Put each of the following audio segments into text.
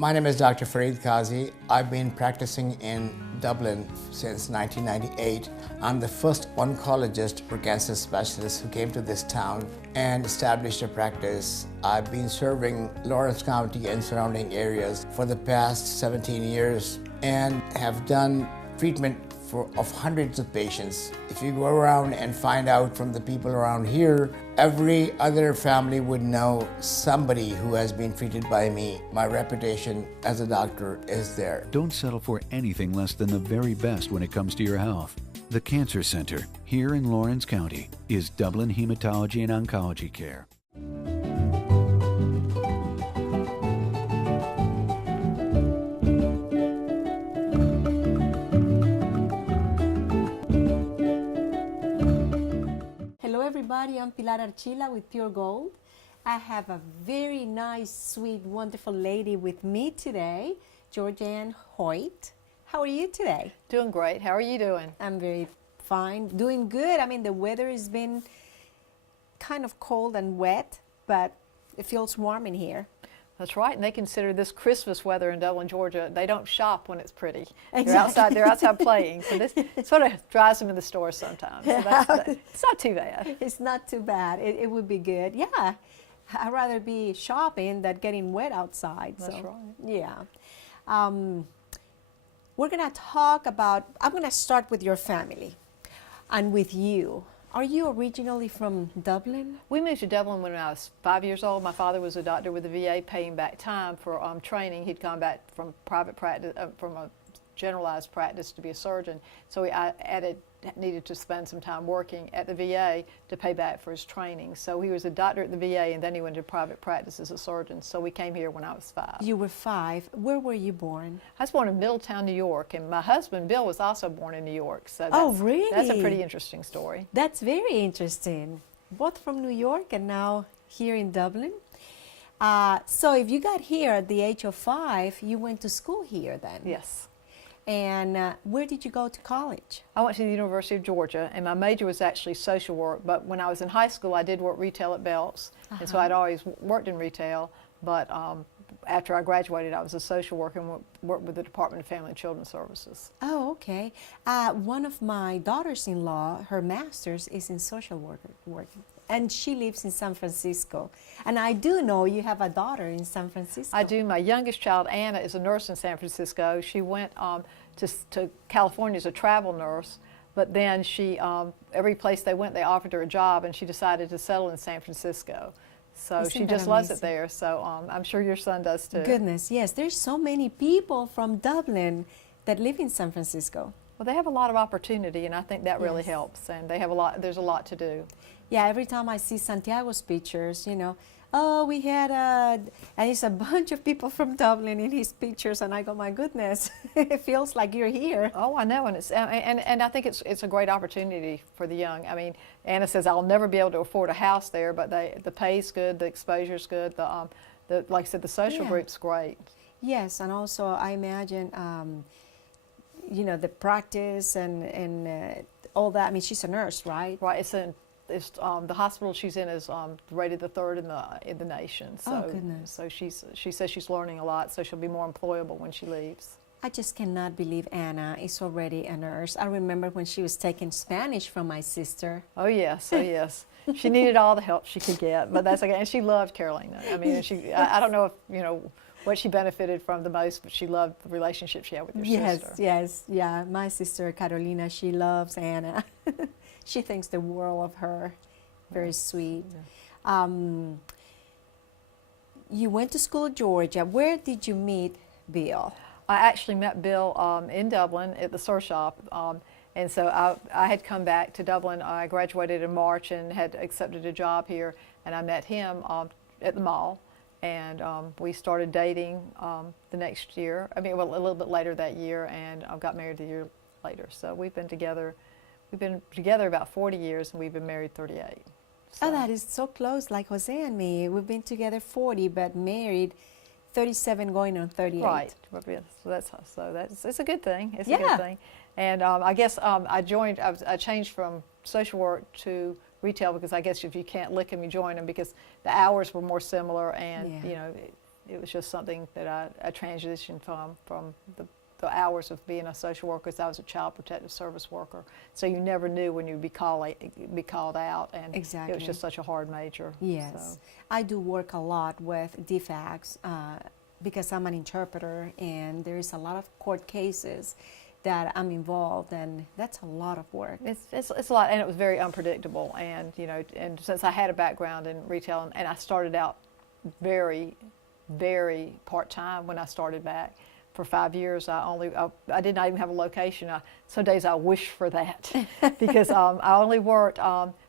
My name is Dr. Fareed Qazi. I've been practicing in Dublin since 1998. I'm the first oncologist or cancer specialist who came to this town and established a practice. I've been serving Lawrence County and surrounding areas for the past 17 years and have done treatment of hundreds of patients. If you go around and find out from the people around here, every other family would know somebody who has been treated by me. My reputation as a doctor is there. Don't settle for anything less than the very best when it comes to your health. The Cancer Center, here in Lawrence County, is Dublin Hematology and Oncology Care. Hello everybody, I'm Pilar Archila with Pure Gold. I have a very nice, sweet, wonderful lady with me today, Georgann Hoyt. How are you today? Doing great. How are you doing? I'm very fine, doing good. I mean, the weather has been kind of cold and wet, but it feels warm in here. That's right, and they consider this Christmas weather in Dublin, Georgia. They don't shop when it's pretty. Exactly. They're outside playing, so this sort of drives them in the store sometimes. So it's not too bad. It's not too bad. It would be good. Yeah, I'd rather be shopping than getting wet outside. That's so, right. Yeah. We're going to talk about, I'm going to start with your family and with you. Are you originally from Dublin? We moved to Dublin when I was 5 years old. My father was a doctor with the VA, paying back time for training. He'd gone back from private practice, from a generalized practice to be a surgeon. So I needed to spend some time working at the VA to pay back for his training. So he was a doctor at the VA, and then he went to private practice as a surgeon. So we came here when I was 5. You were 5. Where were you born? I was born in Middletown, New York, and my husband, Bill, was also born in New York. So Oh, really? That's a pretty interesting story. That's very interesting. Both from New York and now here in Dublin. So if you got here at the age of 5, you went to school here then? Yes. And where did you go to college? I went to the University of Georgia, and my major was actually social work, but when I was in high school, I did work retail at Belk's, and so I'd always worked in retail, but after I graduated, I was a social worker and worked with the Department of Family and Children's Services. Oh, okay. One of my daughters-in-law, her master's is in social work, and she lives in San Francisco. And I do know you have a daughter in San Francisco. I do. My youngest child, Anna, is a nurse in San Francisco. She went to California as a travel nurse, but then she, every place they went, they offered her a job, and she decided to settle in San Francisco. So Isn't she that just loves it amazing? there. So I'm sure your son does too. Goodness, yes. There's so many people from Dublin that live in San Francisco. Well, they have a lot of opportunity, and I think that really Yes. helps. And they have a lot. There's a lot to do. Yeah, every time I see Santiago's pictures, you know, oh, we had and it's a bunch of people from Dublin in his pictures, and I go, my goodness, it feels like you're here. Oh, I know, and it's and I think it's a great opportunity for the young. I mean, Anna says I'll never be able to afford a house there, but the pay's good, the exposure's good, the like I said, the social Yeah. group's great. Yes, and also I imagine, you know, the practice and all that. I mean, she's a nurse, right? Right. It's the hospital she's in is rated the 3rd in the nation. So, Oh, goodness. So she says she's learning a lot, so she'll be more employable when she leaves. I just cannot believe Anna is already a nurse. I remember when she was taking Spanish from my sister. Oh yes, oh yes. She needed all the help she could get, but that's okay. And she loved Carolina. I mean, I don't know if you know what she benefited from the most, but she loved the relationship she had with your sister. Yes, yeah. My sister Carolina, she loves Anna. She thinks the world of her. Very sweet. Yeah. You went to school in Georgia. Where did you meet Bill? I actually met Bill in Dublin at the Sur Shop, and so I had come back to Dublin. I graduated in March and had accepted a job here, and I met him at the mall, and we started dating the next year. I mean, well, a little bit later that year, and I got married a year later. So we've been together. We've been together about 40 years, and we've been married 38. So. Oh, that is so close, like Jose and me. We've been together 40, but married 37 going on 38. Right. So that's it's a good thing. It's a Yeah. good thing. And I guess I changed from social work to retail because I guess if you can't lick them, you join them because the hours were more similar and Yeah. you know it was just something that I transitioned from the hours of being a social worker, because I was a child protective service worker. So you never knew when you'd be called out, and Exactly. it was just such a hard major. Yes. So. I do work a lot with DFACs because I'm an interpreter, and there's a lot of court cases that I'm involved, and that's a lot of work. It's a lot, and it was very unpredictable. And and since I had a background in retail, and I started out very, very part-time when I started back. For 5 years, I did not even have a location. Some days I wish for that because I only worked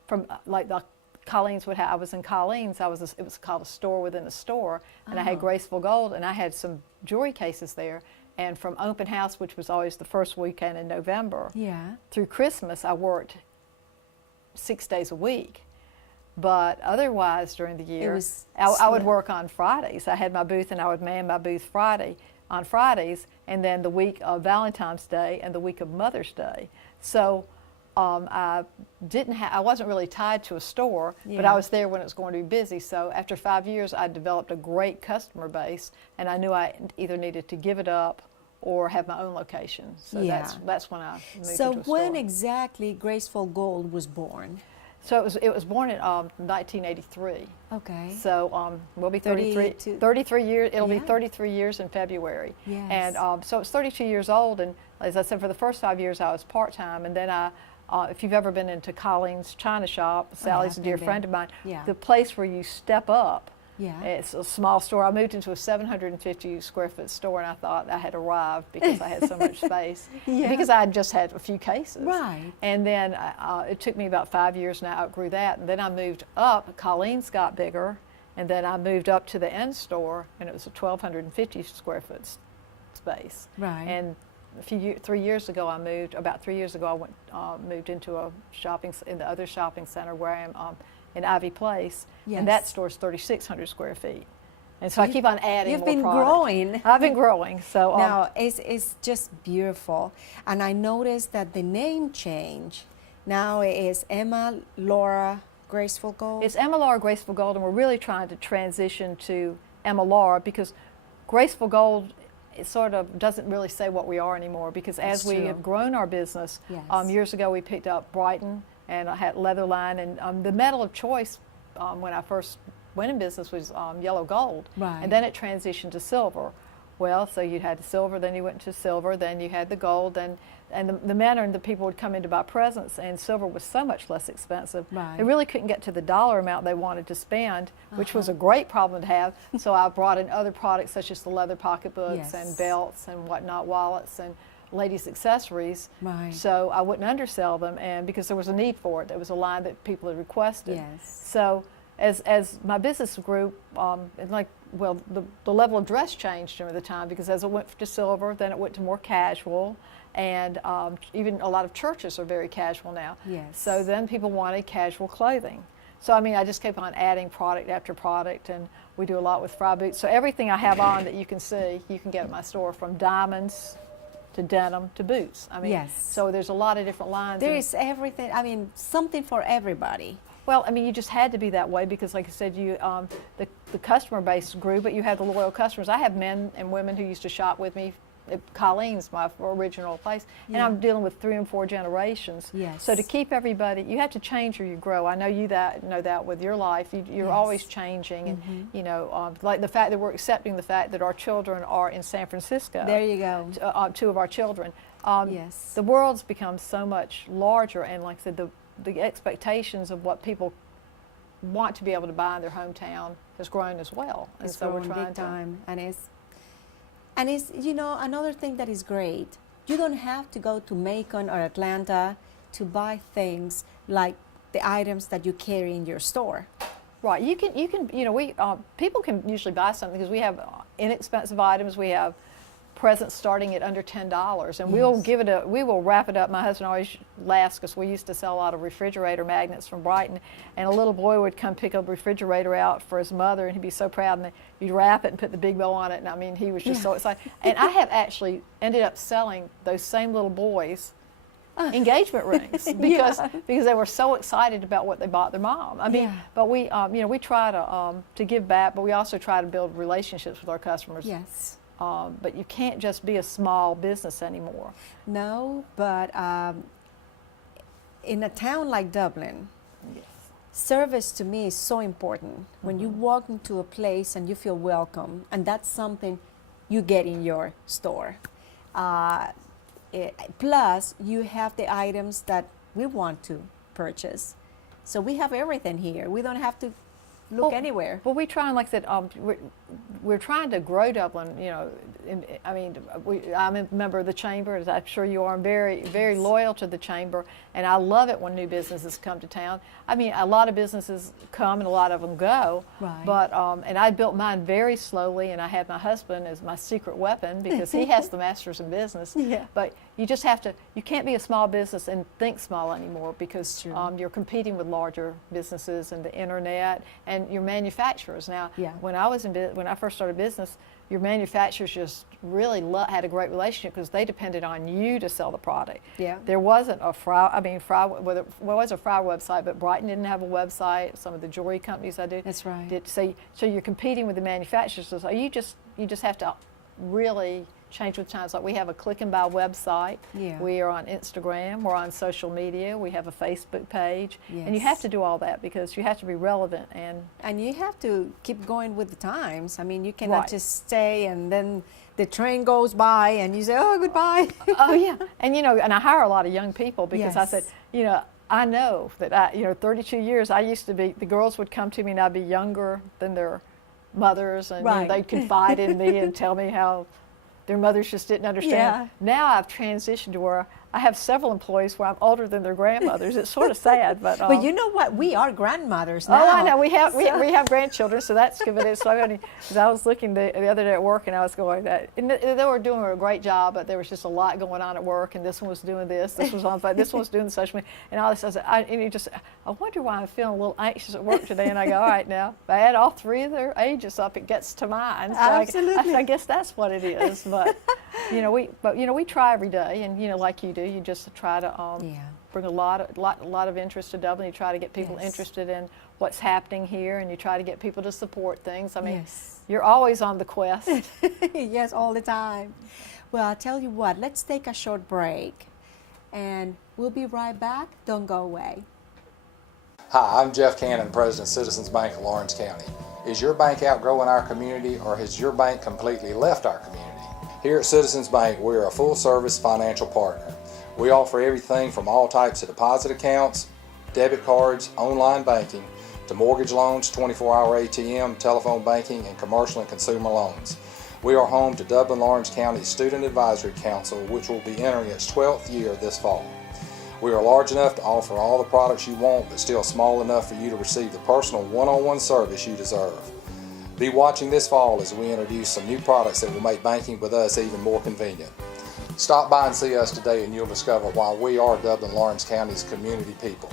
from like the Colleen's would have. I was in Colleen's. It was called a store within a store, and I had Graceful Gold, and I had some jewelry cases there. And from open house, which was always the first weekend in November, through Christmas, I worked 6 days a week. But otherwise, during the year, I would work on Fridays. I had my booth, and I would man my booth on Fridays, and then the week of Valentine's Day and the week of Mother's Day. So I wasn't really tied to a store, but I was there when it was going to be busy. So after 5 years, I developed a great customer base, and I knew I either needed to give it up or have my own location. So that's when I moved So into a store. when exactly Graceful Gold was born? So it was born in 1983. Okay. So we'll be 33 years. It'll be 33 years in February. Yes. And so it's 32 years old. And as I said, for the first 5 years I was part-time. And then if you've ever been into Colleen's China Shop, Sally's a dear friend of mine, the place where you step up. Yeah. It's a small store. I moved into a 750 square foot store, and I thought I had arrived because I had so much space. Because I had just had a few cases. Right. And then it took me about 5 years, and I outgrew that. And then I moved up. Colleen's got bigger, and then I moved up to the end store, and it was a 1,250 square foot space. Right. And 3 years ago, about 3 years ago, I moved into in the other shopping center where I am in Ivy Place, and that store is 3,600 square feet. And so I keep on adding more product. You've been growing. I've been growing. So now, it's just beautiful. And I noticed that the name change now is Emma Laura Graceful Gold. It's Emma Laura Graceful Gold, and we're really trying to transition to Emma Laura, because Graceful Gold, it sort of doesn't really say what we are anymore, because as we have grown our business, years ago we picked up Brighton, and I had leather line, and the metal of choice when I first went in business was yellow gold, and then it transitioned to silver. Well, so you had the silver, then you went to silver, then you had the gold, and the manner and the people would come in to buy presents, and silver was so much less expensive. They really couldn't get to the dollar amount they wanted to spend, which was a great problem to have. So I brought in other products such as the leather pocketbooks and belts and whatnot, wallets and ladies' accessories, so I wouldn't undersell them, and because there was a need for it. There was a line that people had requested. So as my business grew, the level of dress changed during the time, because as it went to silver, then it went to more casual, and even a lot of churches are very casual now. So then people wanted casual clothing. So I mean, I just kept on adding product after product, and we do a lot with fry boots. So everything I have on that you can see, you can get at my store, from diamonds to denim to boots. I mean, so there's a lot of different lines. There is everything. I mean, something for everybody. Well, I mean, you just had to be that way, because, like I said, the customer base grew, but you had the loyal customers. I have men and women who used to shop with me at Colleen's, my original place, and I'm dealing with 3 and 4 generations. So to keep everybody, you have to change or you grow. I know you know that with your life. You're always changing, and like the fact that we're accepting the fact that our children are in San Francisco. There you go. 2 of our children. The world's become so much larger, and like I said, the expectations of what people want to be able to buy in their hometown has grown as well. It's so we're trying big time, and it's another thing that is great. You don't have to go to Macon or Atlanta to buy things like the items that you carry in your store. Right. You can people can usually buy something, because we have inexpensive items. We have presents starting at under $10, and we will wrap it up. My husband always laughs, because we used to sell a lot of refrigerator magnets from Brighton, and a little boy would come pick a refrigerator out for his mother, and he'd be so proud, and you'd wrap it and put the big bow on it, and I mean, he was just so excited. And I have actually ended up selling those same little boys engagement rings because they were so excited about what they bought their mom. I mean, Yeah. but we we try to give back, but we also try to build relationships with our customers. Yes. But you can't just be a small business anymore. No, but in a town like Dublin, Yes. service to me is so important. When you walk into a place and you feel welcome, and that's something you get in your store. Plus, you have the items that we want to purchase. So we have everything here. We don't have to look anywhere. Well, we try, and like I said, we're trying to grow Dublin. You know, I mean, I'm a member of the chamber, as I'm sure you are. I'm very, very loyal to the chamber, and I love it when new businesses come to town. I mean, a lot of businesses come and a lot of them go. Right. But and I built mine very slowly, and I had my husband as my secret weapon because he has the masters in business. Yeah. But you just have to. You can't be a small business and think small anymore because you're competing with larger businesses and the internet and your manufacturers. Now, Yeah. when I first started business, your manufacturers just really had a great relationship because they depended on you to sell the product. Yeah. There wasn't a Fry was a Fry website, but Brighton didn't have a website. Some of the jewelry companies I do. That's right. Did. So you're competing with the manufacturers. So you just have to really change with times. Like we have a click and buy website. Yeah. We are on Instagram. We're on social media. We have a Facebook page. Yes. And you have to do all that because you have to be relevant And you have to keep going with the times. I mean, you cannot Right. just stay and then the train goes by and you say, oh, goodbye. Oh yeah, and and I hire a lot of young people because I Yes. said, I know that 32 years I used to be. The girls would come to me and I'd be younger than their mothers, and Right. they'd confide in me and tell me how their mothers just didn't understand. Yeah. Now I've transitioned to where I have several employees where I'm older than their grandmothers. It's sort of sad, but But you know what? We are grandmothers now. oh, I know we have grandchildren, so that's good. But it's so funny because I was looking the other day at work, and I was going that they were doing a great job, but there was just a lot going on at work, and this one was doing this was on, this one was doing the social media, and all this. I wonder why I'm feeling a little anxious at work today. And I go, all right, now if I add all three of their ages up, it gets to mine. So Absolutely. I guess that's what it is. But we try every day, and like you do, you just try to bring a lot of interest to Dublin. You try to get people Yes. interested in what's happening here, and you try to get people to support things. I mean, Yes. you're always on the quest. Yes, all the time. Well, I'll tell you what, let's take a short break and we'll be right back. Don't go away. Hi, I'm Jeff Cannon, President of Citizens Bank of Lawrence County. Is your bank outgrowing our community, or has your bank completely left our community? Here at Citizens Bank, we are a full-service financial partner. We offer everything from all types of deposit accounts, debit cards, online banking, to mortgage loans, 24-hour ATM, telephone banking, and commercial and consumer loans. We are home to Dublin-Lawrence County Student Advisory Council, which will be entering its 12th year this fall. We are large enough to offer all the products you want, but still small enough for you to receive the personal one-on-one service you deserve. Be watching this fall as we introduce some new products that will make banking with us even more convenient. Stop by and see us today, and you'll discover why we are Dublin-Lawrence County's community people.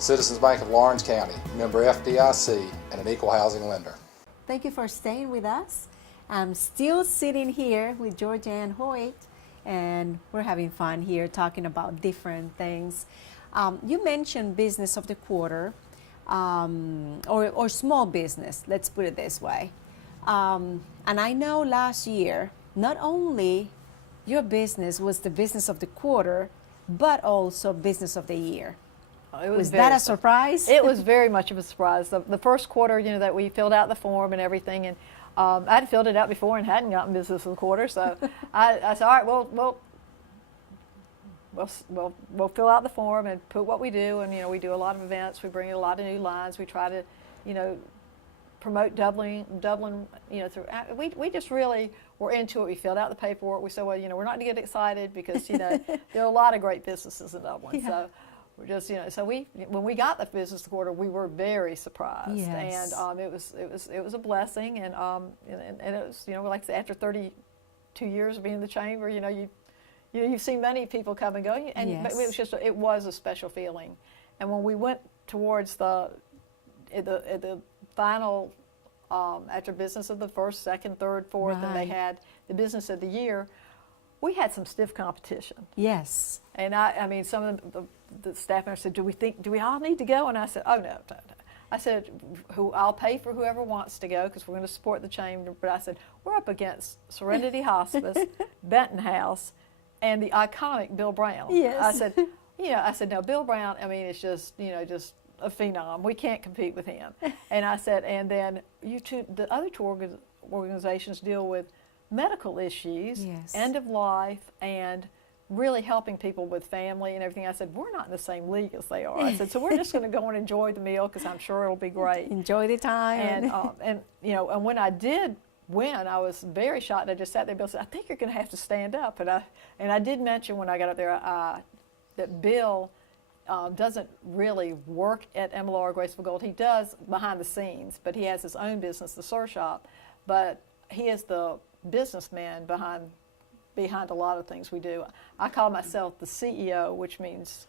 Citizens Bank of Lawrence County, member FDIC, and an equal housing lender. Thank you for staying with us. I'm still sitting here with Georgann Hoyt, and we're having fun here talking about different things. You mentioned business of the quarter, or small business, let's put it this way. And I know last year, not only your business was the business of the quarter, but also business of the year. Was that a surprise? It was very much of a surprise. The first quarter, that we filled out the form and everything, and I'd filled it out before and hadn't gotten business of the quarter, so I said, all right, we'll fill out the form and put what we do, and we do a lot of events. We bring in a lot of new lines. We try to, promote Dublin. Through we just really were into it. We filled out the paperwork. We said, well, we're not to get excited because there are a lot of great businesses in Dublin. Yeah. So we're just so when we got the business quarter, we were very surprised, Yes. and it was a blessing, and it was like I said, after 32 years of being in the chamber, you've seen many people come and go, and Yes. but it was a special feeling. And when we went towards the final, after business of the first, second, third, fourth, and they Right. had the business of the year, we had some stiff competition. Yes. And I mean, some of the staff members said, do we all need to go? And I said, oh, no. I said, I'll pay for whoever wants to go because we're going to support the chamber. But I said, we're up against Serenity Hospice, Benton House, and the iconic Bill Brown. Yes. I said, no, Bill Brown, I mean, it's just, just a phenom. We can't compete with him. And I said, and then the other two organizations deal with medical issues, yes, end of life, and really helping people with family and everything. I said, we're not in the same league as they are. I said, so we're just going to go and enjoy the meal because I'm sure it'll be great. Enjoy the time. And when I did win, I was very shocked. I just sat there. Bill said, I think you're going to have to stand up. And I did mention when I got up there that Bill doesn't really work at MLR Graceful Gold. He does behind the scenes, but he has his own business, the Sur Shop. But he is the businessman behind a lot of things we do. I call myself the CEO, which means,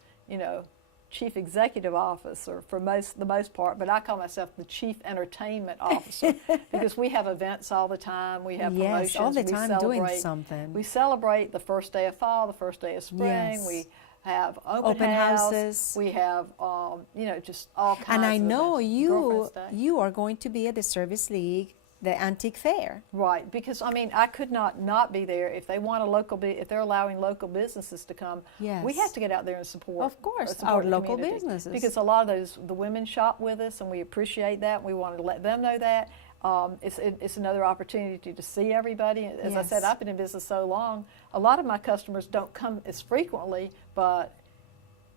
Chief Executive Officer for the most part, but I call myself the Chief Entertainment Officer because we have events all the time. We have promotions. Yes, all the time doing celebrate, something. We celebrate the first day of fall, the first day of spring. Yes. We have open houses. We have, just all kinds of And I know events. you are going to be at the Service League, the Antique Fair. Right, because I could not be there if they want if they're allowing local businesses to come. Yes. We have to get out there and support. Of course, support our the local community. businesses. Because a lot of the women shop with us, and we appreciate that. We wanted to let them know that. It's another opportunity to see everybody. As I said, I've been in business so long. A lot of my customers don't come as frequently, but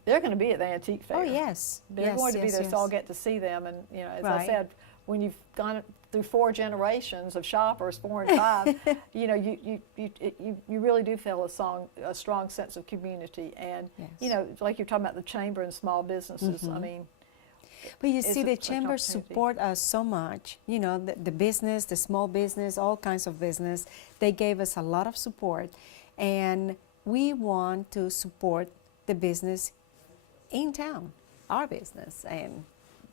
they're going to be at the Antique Fair. Oh yes, They're going to be there, so I'll get to see them. And as I said, when you've gone through 4 generations of shoppers, 4 and 5, you really do feel a strong sense of community. And like you're talking about the chamber and small businesses. Mm-hmm. I mean, but you see, the chamber support us so much. The business, the small business, all kinds of business. They gave us a lot of support, and we want to support the business in town, our business, and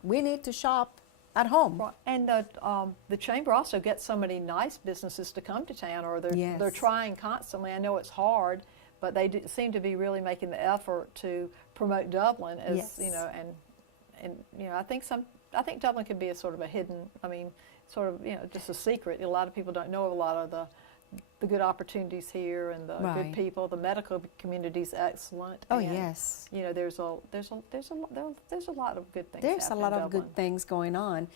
we need to shop at home. And the chamber also gets so many nice businesses to come to town, or they're trying constantly. I know it's hard, but they seem to be really making the effort to promote Dublin as I think Dublin could be a sort of a hidden, just a secret. A lot of people don't know a lot of the good opportunities here and the good people. The medical community is excellent. Oh, and, yes. There's a lot of good things. There's a lot of Dublin. good things going on.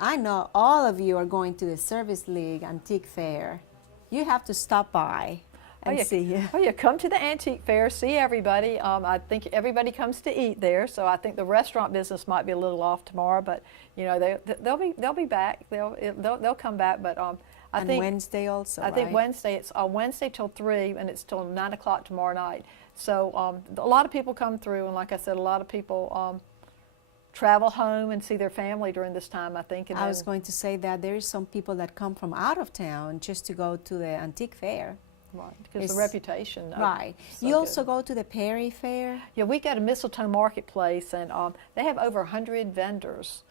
I know all of you are going to the Service League Antique Fair. You have to stop by and see. Oh yeah, come to the Antique Fair, see everybody. I think everybody comes to eat there, so I think the restaurant business might be a little off tomorrow, but they'll be back. They'll come back, but I think Wednesday also. I think Wednesday. It's Wednesday till 3, and it's till 9 o'clock tomorrow night. So a lot of people come through, and like I said, a lot of people travel home and see their family during this time, I think. And I was going to say that there is some people that come from out of town just to go to the Antique Fair. Right, because the reputation. Right. You also go to the Perry Fair? Yeah, we go to Mistletoe Marketplace, and they have over 100 vendors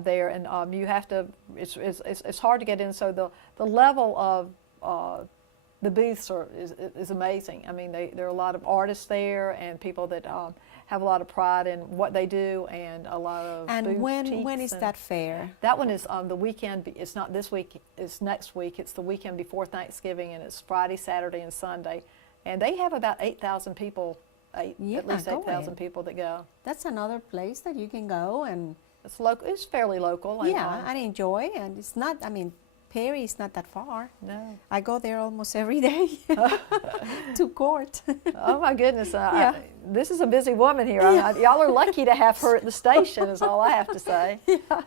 there, and you have to. It's hard to get in. So the level of the booths is amazing. I mean, there are a lot of artists there and people that have a lot of pride in what they do, and a lot of And when is that fair? That one is the weekend. It's not this week. It's next week. It's the weekend before Thanksgiving, and it's Friday, Saturday, and Sunday. And they have about 8,000 people, at least 8,000 people that go. That's another place that you can go, and it's local. It's fairly local. And, I enjoy, and it's not. I mean, Perry is not that far. No. I go there almost every day to court. Oh my goodness! This is a busy woman here. Y'all are lucky to have her at the station. Is all I have to say. Yeah.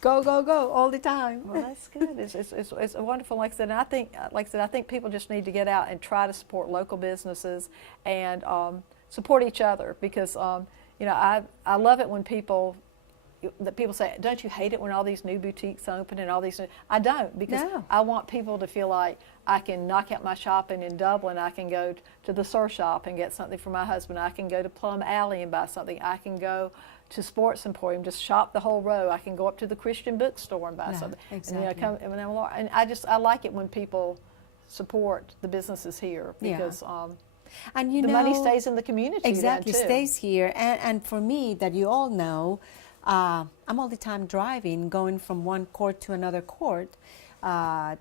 Go all the time. Well, that's good. It's wonderful. Like I said, I think people just need to get out and try to support local businesses and support each other, because I love it when people say, don't you hate it when all these new boutiques open and all these new? I don't, because I want people to feel like I can knock out my shopping in Dublin. I can go to the Sur Shop and get something for my husband. I can go to Plum Alley and buy something. I can go to Sports Emporium, just shop the whole row. I can go up to the Christian bookstore and buy something. Exactly. And I like it when people support the businesses here because and you the know, money stays in the community. Exactly, then, too. stays here. And for me, that you all know, I'm all the time driving, going from one court to another court.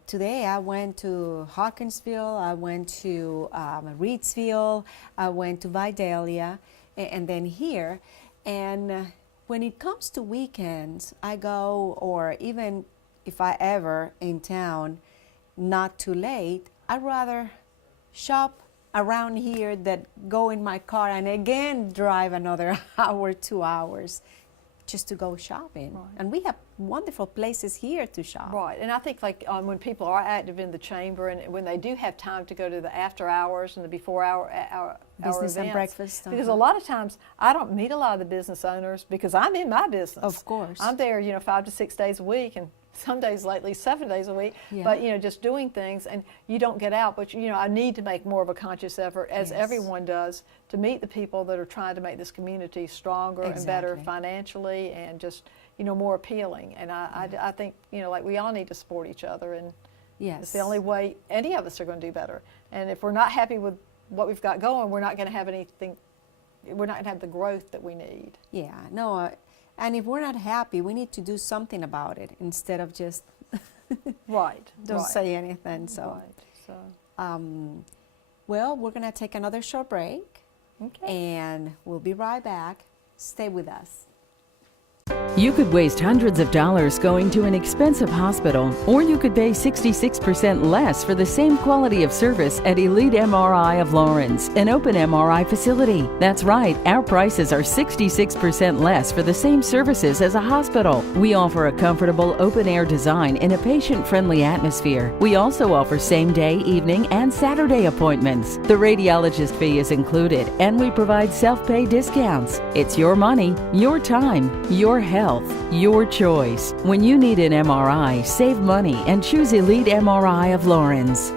Today I went to Hawkinsville, I went to Reidsville, I went to Vidalia, and then here. And when it comes to weekends, I go, or even if I ever in town, not too late, I'd rather shop around here than go in my car and again drive another hour, 2 hours just to go shopping. Right. And we have wonderful places here to shop. Right, and I think like when people are active in the chamber and when they do have time to go to the after hours and the before hour Business and events, breakfast. because a lot of times I don't meet a lot of the business owners because I'm in my business. Of course. I'm there, 5 to 6 days a week, and some days lately 7 days a week. Yeah. But just doing things, and you don't get out. But I need to make more of a conscious effort, as Yes. everyone does, to meet the people that are trying to make this community stronger and better Exactly. financially and just more appealing. And I think like we all need to support each other, and Yes. it's the only way any of us are going to do better. And if we're not happy with what we've got going, we're not going to have anything. We're not going to have the growth that we need. Yeah, no, and if we're not happy, we need to do something about it instead of just Right. don't right. say anything. So, Right. So well, we're going to take another short break, okay. and we'll be right back. Stay with us. You could waste hundreds of dollars going to an expensive hospital, or you could pay 66% less for the same quality of service at Elite MRI of Lawrence, an open MRI facility. That's right, our prices are 66% less for the same services as a hospital. We offer a comfortable open-air design in a patient-friendly atmosphere. We also offer same-day, evening, and Saturday appointments. The radiologist fee is included, and we provide self-pay discounts. It's your money, your time, your health, your choice. When you need an MRI, save money and choose Elite MRI of Lawrence.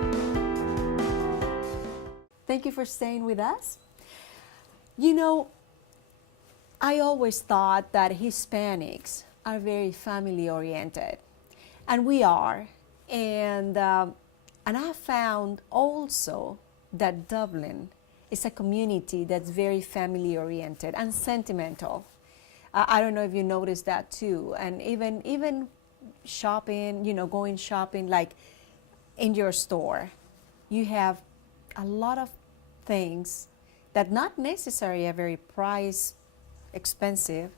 Thank you for staying with us. I always thought that Hispanics are very family oriented, and we are. And I found also that Dublin is a community that's very family oriented and sentimental. I don't know if you noticed that too. And even shopping, going shopping, like in your store, you have a lot of things that not necessarily are very price expensive,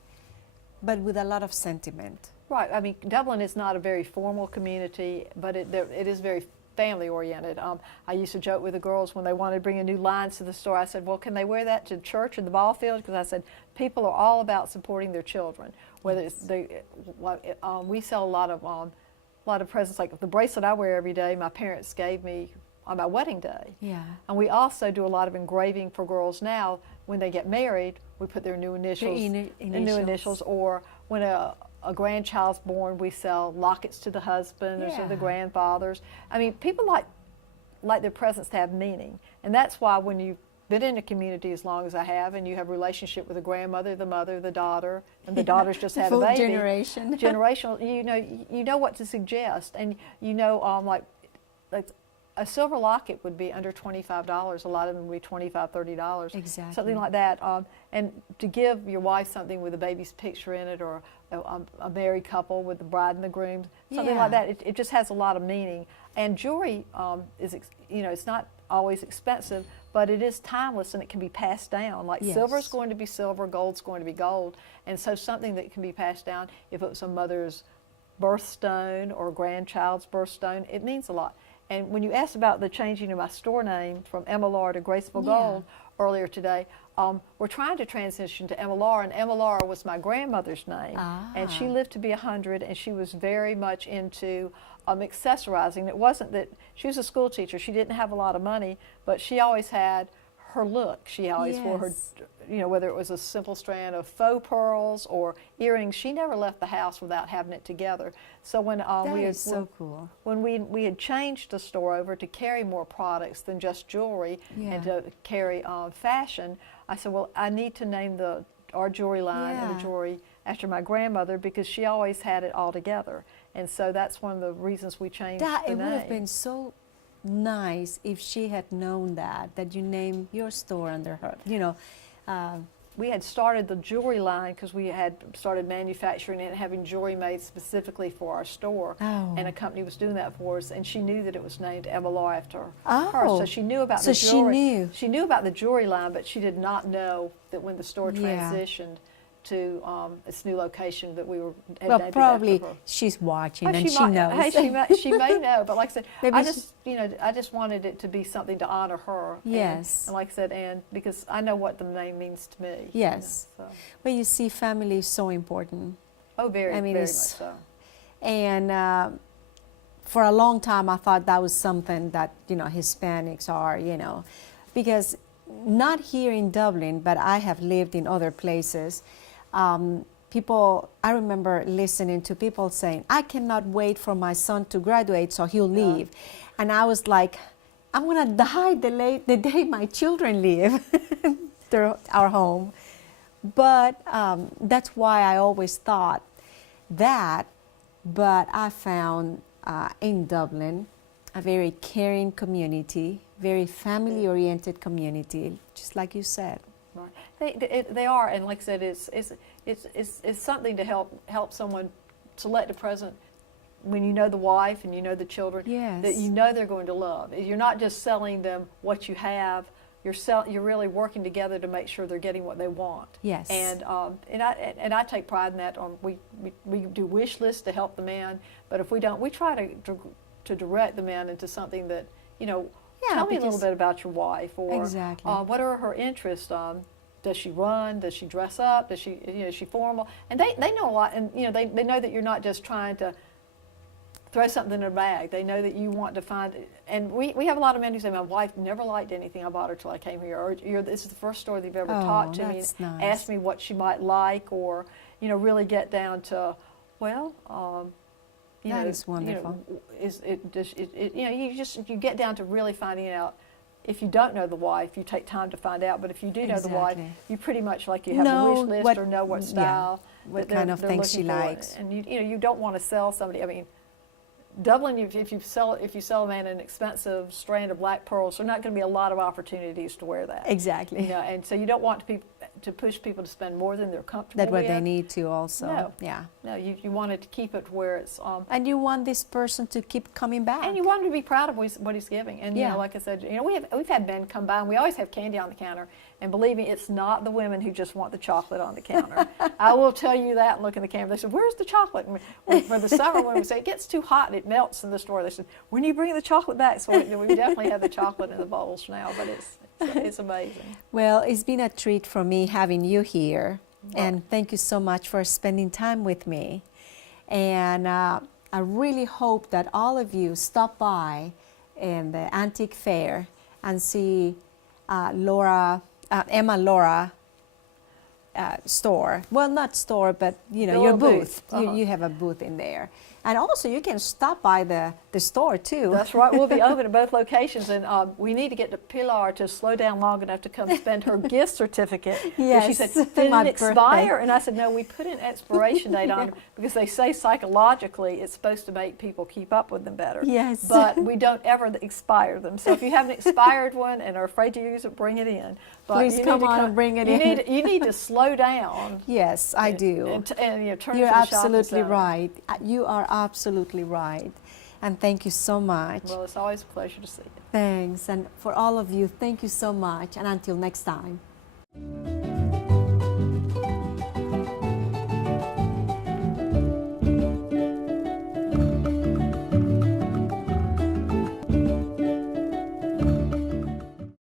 but with a lot of sentiment. Right. I mean, Dublin is not a very formal community, but it is very family oriented. I used to joke with the girls when they wanted to bring a new line to the store. I said, well, can they wear that to church or the ball field? Because I said, people are all about supporting their children. Whether it's we sell a lot of presents, like the bracelet I wear every day, my parents gave me on my wedding day. Yeah. And we also do a lot of engraving for girls now. When they get married, we put their new initials, New initials, or when a grandchild's born, we sell lockets to the husband or to the grandfathers. I mean, people like their presents to have meaning. And that's why when you've been in a community as long as I have, and you have a relationship with the grandmother, the mother, the daughter, and the daughter's just had a baby. Generational, you know what to suggest. And like a silver locket would be under $25. A lot of them would be $25, $30. Exactly. Something like that. And to give your wife something with a baby's picture in it, or a married couple with the bride and the groom, something like that. It just has a lot of meaning. And jewelry is, it's not always expensive, but it is timeless and it can be passed down. Like silver's going to be silver, gold's going to be gold. And so something that can be passed down, if it was a mother's birthstone or a grandchild's birthstone, it means a lot. And when you asked about the changing of my store name from MLR to Graceful Gold earlier today, we're trying to transition to MLR, and MLR was my grandmother's name. And she lived to be 100, and she was very much into accessorizing. It wasn't that she was a school teacher. She didn't have a lot of money, but she always had her look. She always wore her, whether it was a simple strand of faux pearls or earrings, she never left the house without having it together. So when cool. When we had changed the store over to carry more products than just jewelry and to carry fashion, I said, well, I need to name our jewelry line and the jewelry after my grandmother, because she always had it all together. And so that's one of the reasons we changed the name. It would have been so nice if she had known that you named your store under her. You know, we had started the jewelry line because we had started manufacturing it and having jewelry made specifically for our store. Oh. And a company was doing that for us, and she knew that it was named Emma Law after her. Oh. So she knew about So the jewelry. she knew. She knew about the jewelry line, but she did not know that when the store Yeah. transitioned to its new location that we were had well, named it probably after her. she's watching Oh, and she might, knows. Hey, she may know, but like I said, Maybe I just I just wanted it to be something to honor her. Yes. And like I said, and because I know what the name means to me. Yes. You know, so. But you see, family is so important. Oh, very, I mean, very much it's- so. And for a long time, I thought that was something that, you know, Hispanics are, you know, because not here in Dublin, but I have lived in other places. People, I remember listening to people saying, I cannot wait for my son to graduate so he'll leave. And I was like, I'm going to die the day my children leave our home. But that's why I always thought that. But I found in Dublin a very caring community, very family-oriented community, just like you said. Right. They are, and like I said, it's something to help someone select the present when you know the wife and you know the children Yes. that you know they're going to love. You're not just selling them what you have. You're really working together to make sure they're getting what they want. Yes. And I take pride in that. We do wish lists to help the man, but if we don't, we try to direct the man into something that, you know. Yeah, tell me a little because- bit about your wife, or Exactly. What are her interests? Does she run? Does she dress up? Does she, is she formal? And they know a lot, and they know that you're not just trying to throw something in a bag. They know that you want to find, and we have a lot of men who say, my wife never liked anything I bought her till I came here, or this is the first store they've ever Oh, talked to me, that's and nice. asked me what she might like, or really get down to, well, That is wonderful. You get down to really finding out. If you don't know the wife, you take time to find out. But if you do know the wife, Exactly. you pretty much like you have a Know wish list what- or know what yeah, style, what that kind of they're things she looking for. likes. And you don't want to sell somebody. I mean, Dublin, if you sell a man an expensive strand of black pearls, there are not going to be a lot of opportunities to wear that. Exactly. And so you don't want to push people to spend more than they're comfortable That's what with. they need to also. No. Yeah. No, you want it to keep it where it's. And you want this person to keep coming back. And you want him to be proud of what he's giving. And Yeah. like I said, we've had men come by, and we always have candy on the counter. And believe me, it's not the women who just want the chocolate on the counter. I will tell you that and look in the camera. They said, "Where's the chocolate?" And for the summer, when we say it gets too hot and it melts in the store, they said, "When you bring the chocolate back?" So we definitely have the chocolate in the bowls now, but it's amazing. Well, it's been a treat for me having you here. And thank you so much for spending time with me. And I really hope that all of you stop by in the antique fair and see Emma Laura store. Well, not store, but your little booth. booth. You have a booth in there. And also you can stop by the store too. That's right. We'll be open at both locations, and we need to get to Pilar to slow down long enough to come spend her gift certificate. Yes, She said, "Did my it expire?" birthday. And I said, "No, we put an expiration date on it because they say psychologically it's supposed to make people keep up with them better. Yes. But we don't ever expire them. So if you have an expired one and are afraid to use it, bring it in. But Please you come need to on and bring it you in. You need to slow down. Yes, I do. And turn You're to the shopping absolutely center. right. You are absolutely right. And thank you so much. Well, it's always a pleasure to see you. Thanks. And for all of you, thank you so much. And until next time.